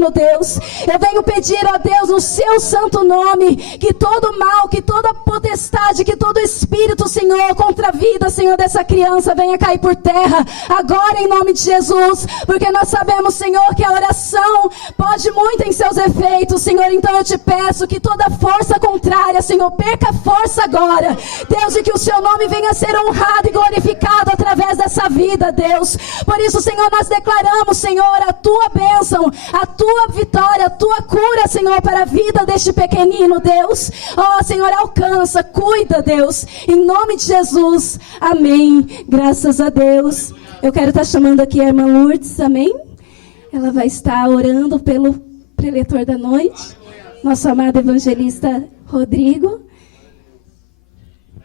Deus, eu venho pedir, ó Deus, no seu santo nome, que todo mal, que toda potestade, que todo espírito, Senhor, contra a vida, Senhor, dessa criança venha cair por terra, agora em nome de Jesus, porque nós sabemos, Senhor, que a oração pode muito em seus efeitos, Senhor. Então eu te peço que toda força contrária, Senhor, perca força agora, Deus, e que o seu nome venha a ser honrado e glorificado através dessa vida, Deus. Por isso, Senhor, nós declaramos, Senhor, a tua bênção, a tua vitória, a tua cura, Senhor, para a vida deste pequenino, Deus. Ó, Senhor, alcança, cuida, Deus, em nome de Jesus, amém, graças a Deus. Eu quero estar chamando aqui a irmã Lourdes, amém? Ela vai estar orando pelo preletor da noite, nosso amado evangelista Rodrigo,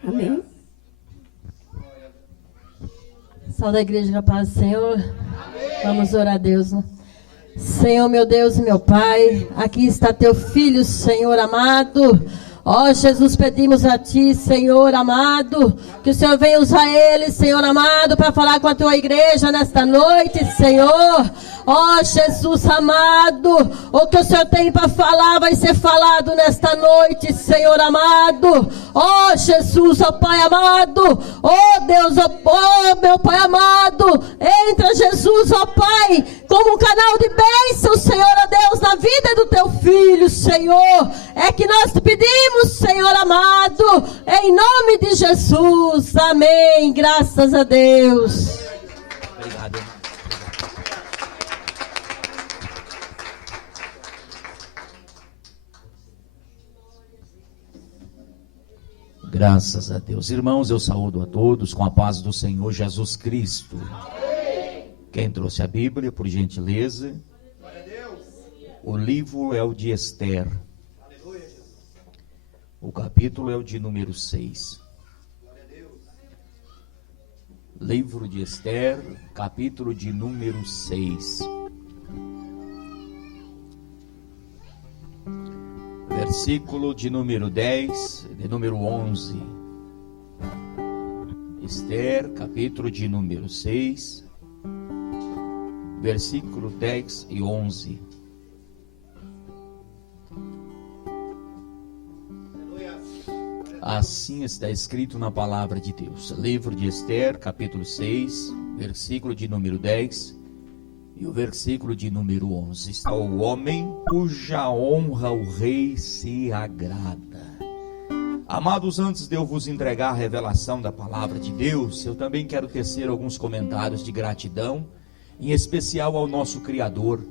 amém. Salve a igreja da paz do Senhor. Vamos orar a Deus, né? Senhor, meu Deus e meu Pai, aqui está teu filho, Senhor amado. Ó Jesus, pedimos a ti, Senhor amado, que o Senhor venha usar ele, Senhor amado, para falar com a tua igreja nesta noite, Senhor. Ó Jesus amado, o que o Senhor tem para falar vai ser falado nesta noite, Senhor amado. Ó Jesus, ó Pai amado, ó Deus, ó meu Pai amado, entra Jesus, ó Pai, como um canal de bênção, Senhor, ó Deus, na vida do teu filho, Senhor. É que nós te pedimos, Senhor amado, em nome de Jesus, amém, graças a Deus. Obrigado. Graças a Deus. Irmãos, eu saúdo a todos com a paz do Senhor Jesus Cristo. Amém. Quem trouxe a Bíblia, por gentileza? Glória a Deus. O livro é o de Esther. Aleluia. O capítulo é o de número 6. Glória a Deus. Livro de Esther, capítulo de número 6. Versículo de número 10, de número 11. Esther, capítulo de número 6, versículo 10 e 11. Assim está escrito na palavra de Deus. Livro de Esther, capítulo 6, versículo de número 10 e o versículo de número 11. Está o homem cuja honra o rei se agrada. Amados, antes de eu vos entregar a revelação da palavra de Deus, eu também quero tecer alguns comentários de gratidão, em especial ao nosso Criador,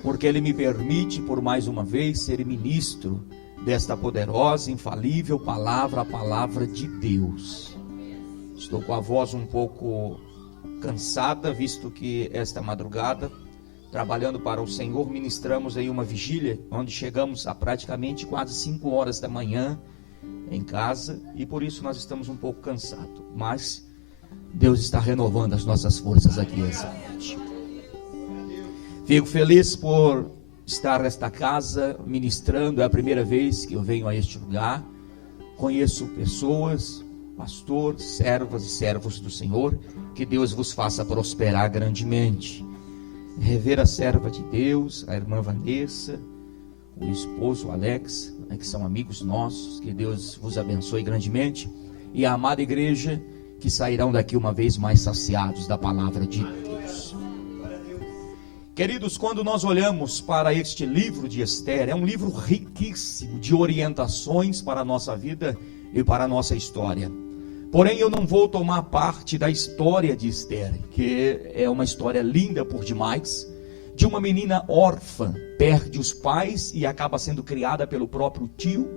porque Ele me permite, por mais uma vez, ser ministro desta poderosa, infalível palavra, a palavra de Deus. Estou com a voz um pouco cansada, visto que esta madrugada, trabalhando para o Senhor, ministramos em uma vigília, onde chegamos a praticamente quase 5 horas da manhã em casa, e por isso nós estamos um pouco cansados, mas Deus está renovando as nossas forças aqui essa noite. Fico feliz por estar nesta casa ministrando, é a primeira vez que eu venho a este lugar. Conheço pessoas, pastor, servas e servos do Senhor, que Deus vos faça prosperar grandemente. Rever a serva de Deus, a irmã Vanessa, o esposo Alex, que são amigos nossos, que Deus vos abençoe grandemente, e a amada igreja, que sairão daqui uma vez mais saciados da palavra de Deus. Queridos, quando nós olhamos para este livro de Esther, é um livro riquíssimo de orientações para a nossa vida e para a nossa história. Porém, eu não vou tomar parte da história de Esther, que é uma história linda por demais, de uma menina órfã, perde os pais e acaba sendo criada pelo próprio tio,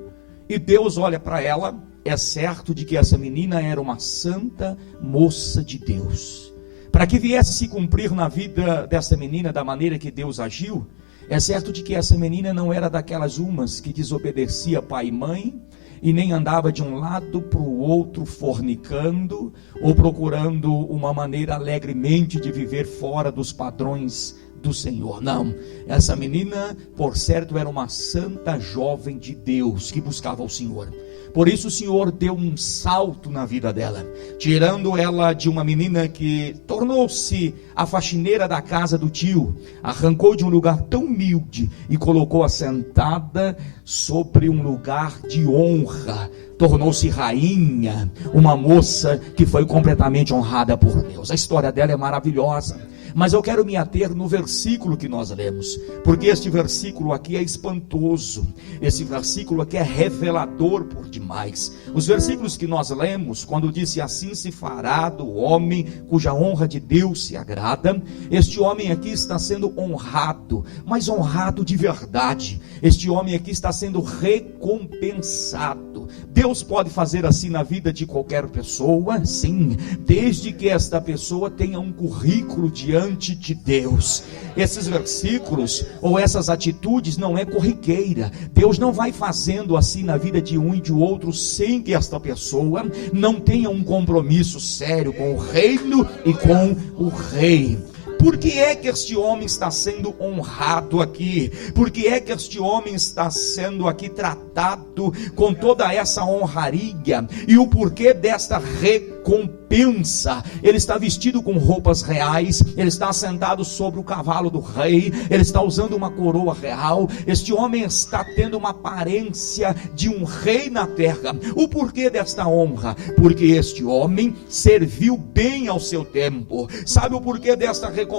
e Deus olha para ela. É certo de que essa menina era uma santa moça de Deus. Para que viesse se cumprir na vida dessa menina da maneira que Deus agiu, é certo de que essa menina não era daquelas umas que desobedecia pai e mãe, e nem andava de um lado para o outro fornicando, ou procurando uma maneira alegremente de viver fora dos padrões do Senhor. Não, essa menina, por certo, era uma santa jovem de Deus, que buscava o Senhor. Por isso o Senhor deu um salto na vida dela, tirando ela de uma menina que tornou-se a faxineira da casa do tio, arrancou de um lugar tão humilde e colocou-a sentada sobre um lugar de honra. Tornou-se rainha, uma moça que foi completamente honrada por Deus. A história dela é maravilhosa, mas eu quero me ater no versículo que nós lemos, porque este versículo aqui é espantoso, esse versículo aqui é revelador por demais. Os versículos que nós lemos, quando disse assim se fará do homem cuja honra de Deus se agrada, este homem aqui está sendo honrado, mas honrado de verdade. Este homem aqui está sendo recompensado. Deus pode fazer assim na vida de qualquer pessoa, sim, desde que esta pessoa tenha um currículo diante de Deus. Esses versículos ou essas atitudes não é corriqueira. Deus não vai fazendo assim na vida de um e de outro sem que esta pessoa não tenha um compromisso sério com o reino e com o rei. Por que é que este homem está sendo honrado aqui? Por que é que este homem está sendo aqui tratado com toda essa honraria? E o porquê desta recompensa? Ele está vestido com roupas reais, ele está sentado sobre o cavalo do rei, ele está usando uma coroa real. Este homem está tendo uma aparência de um rei na terra. O porquê desta honra? Porque este homem serviu bem ao seu tempo. Sabe o porquê desta recompensa?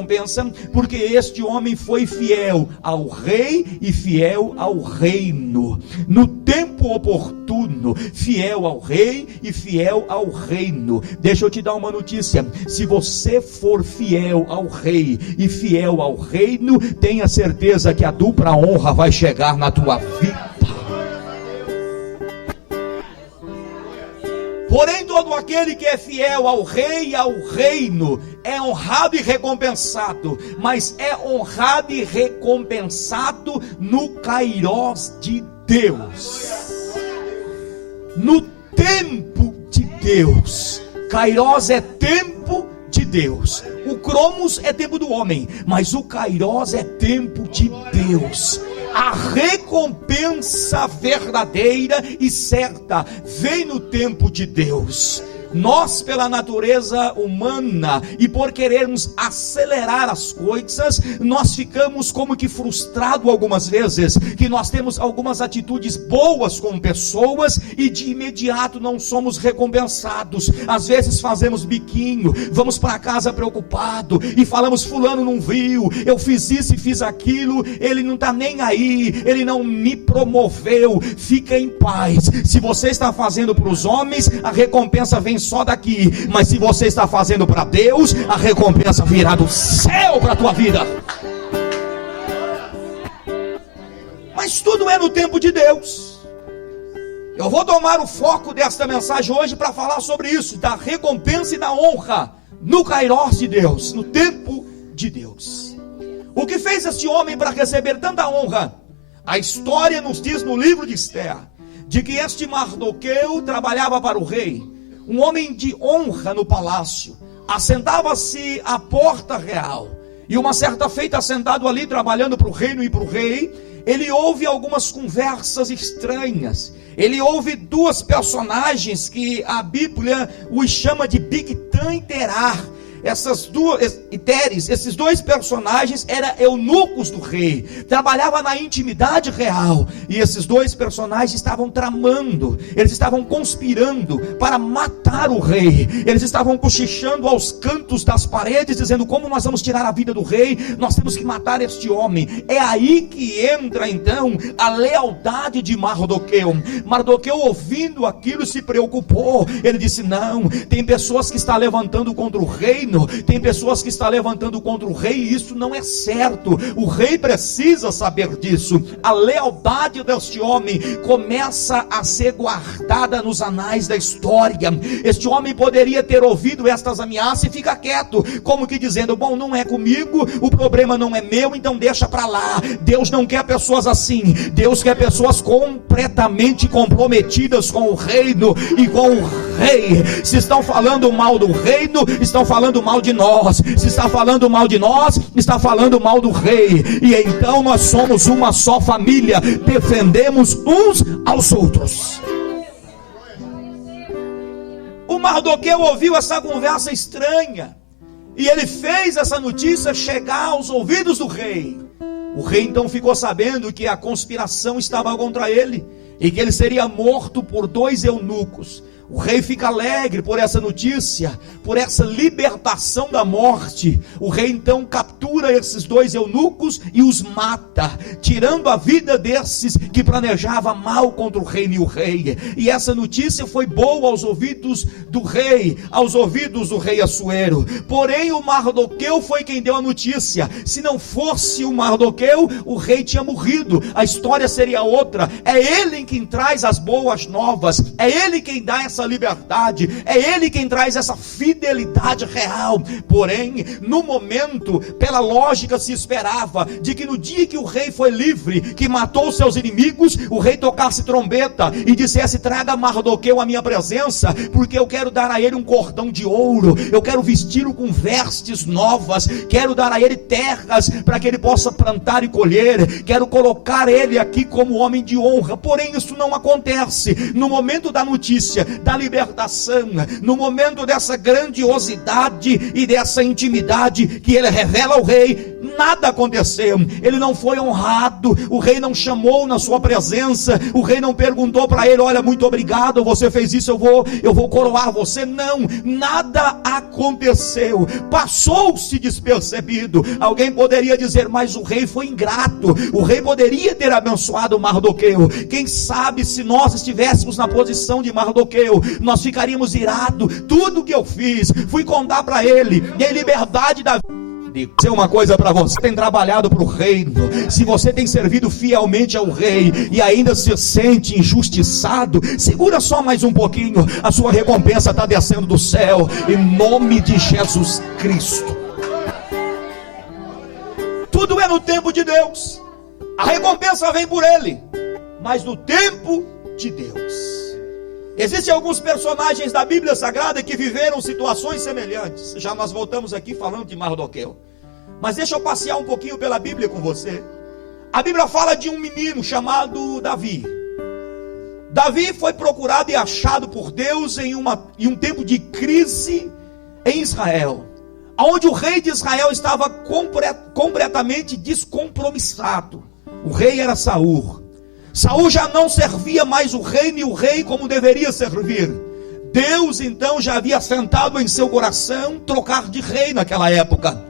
Porque este homem foi fiel ao rei e fiel ao reino, no tempo oportuno, fiel ao rei e fiel ao reino. Deixa eu te dar uma notícia: se você for fiel ao rei e fiel ao reino, tenha certeza que a dupla honra vai chegar na tua vida. Porém, todo aquele que é fiel ao rei e ao reino é honrado e recompensado, mas é honrado e recompensado no kairós de Deus, no tempo de Deus. Kairós é tempo de Deus. O cromos é tempo do homem, mas o kairós é tempo de Deus. A recompensa verdadeira e certa vem no tempo de Deus. Nós, pela natureza humana e por querermos acelerar as coisas, nós ficamos como que frustrados algumas vezes, que nós temos algumas atitudes boas com pessoas e de imediato não somos recompensados. Às vezes fazemos biquinho, vamos para casa preocupado e falamos: fulano não viu, eu fiz isso e fiz aquilo, ele não está nem aí, ele não me promoveu. Fica em paz. Se você está fazendo para os homens, a recompensa vem só daqui, mas se você está fazendo para Deus, a recompensa virá do céu para a tua vida. Mas tudo é no tempo de Deus. Eu vou tomar o foco desta mensagem hoje para falar sobre isso, da recompensa e da honra no kairós de Deus, no tempo de Deus. O que fez este homem para receber tanta honra? A história nos diz no livro de Esther, de que este Mardoqueu trabalhava para o rei, um homem de honra no palácio, assentava-se à porta real, e uma certa feita, assentado ali trabalhando para o reino e para o rei, ele ouve algumas conversas estranhas. Ele ouve duas personagens que a Bíblia os chama de Bigtan e Terá. Esses dois personagens eram eunucos do rei, trabalhavam na intimidade real, e esses dois personagens estavam tramando, eles estavam conspirando para matar o rei. Eles estavam cochichando aos cantos das paredes, dizendo: como nós vamos tirar a vida do rei? Nós temos que matar este homem. É aí que entra então a lealdade de Mardoqueu. Mardoqueu, ouvindo aquilo, se preocupou. Ele disse: não, tem pessoas que estão levantando contra o reino, tem pessoas que estão levantando contra o rei, e isso não é certo. O rei precisa saber disso. A lealdade deste homem começa a ser guardada nos anais da história. Este homem poderia ter ouvido estas ameaças e ficar quieto, como que dizendo: bom, não é comigo, o problema não é meu, então deixa para lá. Deus não quer pessoas assim. Deus quer pessoas completamente comprometidas com o reino e com o rei. Se estão falando mal do reino, estão falando mal de nós. Se está falando mal de nós, está falando mal do rei. E então nós somos uma só família, defendemos uns aos outros. Mardoqueu ouviu essa conversa estranha, e ele fez essa notícia chegar aos ouvidos do rei. O rei então ficou sabendo que a conspiração estava contra ele, e que ele seria morto por 2 eunucos. O rei fica alegre por essa notícia, por essa libertação da morte. O rei então captura esses 2 eunucos e os mata, tirando a vida desses que planejava mal contra o reino e o rei. E essa notícia foi boa aos ouvidos do rei, aos ouvidos do rei Assuero. Porém o Mardoqueu foi quem deu a notícia. Se não fosse o Mardoqueu, o rei tinha morrido, a história seria outra. É ele quem traz as boas novas, é ele quem dá essa liberdade, é ele quem traz essa fidelidade real. Porém, no momento, pela lógica se esperava de que no dia que o rei foi livre, que matou seus inimigos, o rei tocasse trombeta e dissesse: traga Mardoqueu à minha presença, porque eu quero dar a ele um cordão de ouro, eu quero vesti-lo com vestes novas, quero dar a ele terras para que ele possa plantar e colher, quero colocar ele aqui como homem de honra. Porém, isso não acontece. No momento da notícia da libertação, no momento dessa grandiosidade e dessa intimidade que ele revela ao rei, nada aconteceu. Ele não foi honrado, o rei não chamou na sua presença, o rei não perguntou para ele: olha, muito obrigado, você fez isso, eu vou coroar você. Não, nada aconteceu, passou-se despercebido. Alguém poderia dizer: mas o rei foi ingrato, o rei poderia ter abençoado Mardoqueu. Quem sabe se nós estivéssemos na posição de Mardoqueu, nós ficaríamos irados. Tudo que eu fiz, fui contar para ele, dei liberdade da vida. Dizer uma coisa para você: tem trabalhado para o reino, se você tem servido fielmente ao rei e ainda se sente injustiçado, segura só mais um pouquinho, a sua recompensa está descendo do céu, em nome de Jesus Cristo. Tudo é no tempo de Deus, a recompensa vem por ele, mas no tempo de Deus. Existem alguns personagens da Bíblia Sagrada que viveram situações semelhantes. Já nós voltamos aqui falando de Mardoqueu, mas deixa eu passear um pouquinho pela Bíblia com você. A Bíblia fala de um menino chamado Davi. Davi foi procurado e achado por Deus em um tempo de crise em Israel, onde o rei de Israel estava completamente descompromissado. O rei era Saul. Saul já não servia mais o reino e o rei como deveria servir. Deus então já havia assentado em seu coração trocar de rei naquela época.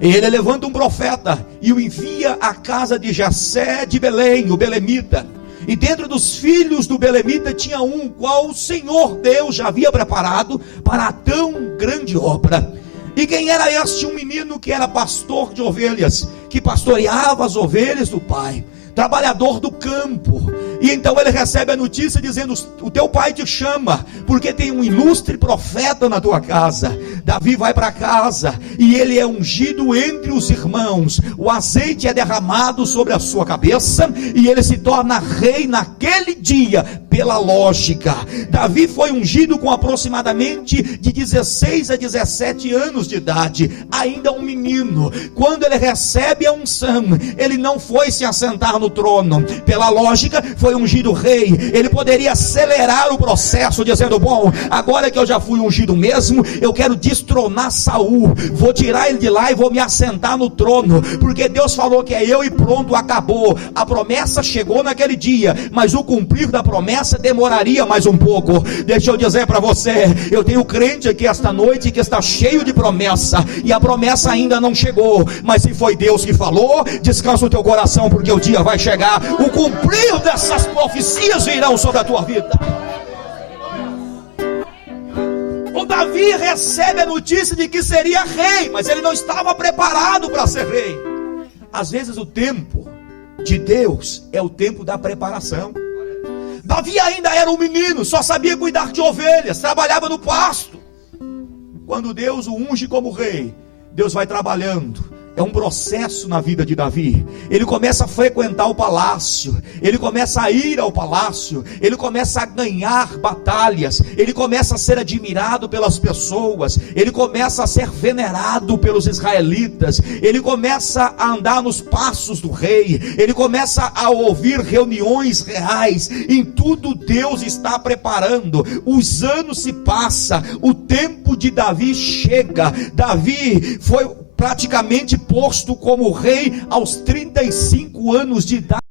Ele levanta um profeta e o envia à casa de Jessé de Belém, o belemita. E dentro dos filhos do belemita tinha um qual o Senhor Deus já havia preparado para a tão grande obra. E quem era este? Um menino que era pastor de ovelhas, que pastoreava as ovelhas do pai, trabalhador do campo. E então ele recebe a notícia dizendo: o teu pai te chama, porque tem um ilustre profeta na tua casa. Davi vai para casa e ele é ungido entre os irmãos, o azeite é derramado sobre a sua cabeça e ele se torna rei naquele dia. Pela lógica, Davi foi ungido com aproximadamente de 16 a 17 anos de idade, ainda um menino. Quando ele recebe a unção, ele não foi se assentar no trono. Pela lógica, foi ungido rei. Ele poderia acelerar o processo dizendo: bom, agora que eu já fui ungido mesmo, eu quero destronar Saul, vou tirar ele de lá e vou me assentar no trono, porque Deus falou que é eu e pronto, acabou. A promessa chegou naquele dia, mas o cumprir da promessa demoraria mais um pouco. Deixa eu dizer para você, eu tenho crente aqui esta noite que está cheio de promessa, e a promessa ainda não chegou, mas se foi Deus que falou, descansa o teu coração, porque o dia vai chegar, o cumprir dessas profecias virão sobre a tua vida. O Davi recebe a notícia de que seria rei, mas ele não estava preparado para ser rei. Às vezes o tempo de Deus é o tempo da preparação. Davi ainda era um menino, só sabia cuidar de ovelhas, trabalhava no pasto. Quando Deus o unge como rei, Deus vai trabalhando É um processo na vida de Davi. Ele começa a frequentar o palácio, ele começa a ir ao palácio, ele começa a ganhar batalhas, ele começa a ser admirado pelas pessoas, ele começa a ser venerado pelos israelitas, ele começa a andar nos passos do rei, ele começa a ouvir reuniões reais. Em tudo Deus está preparando. Os anos se passam, o tempo de Davi chega. Davi foi praticamente posto como rei aos 35 anos de idade.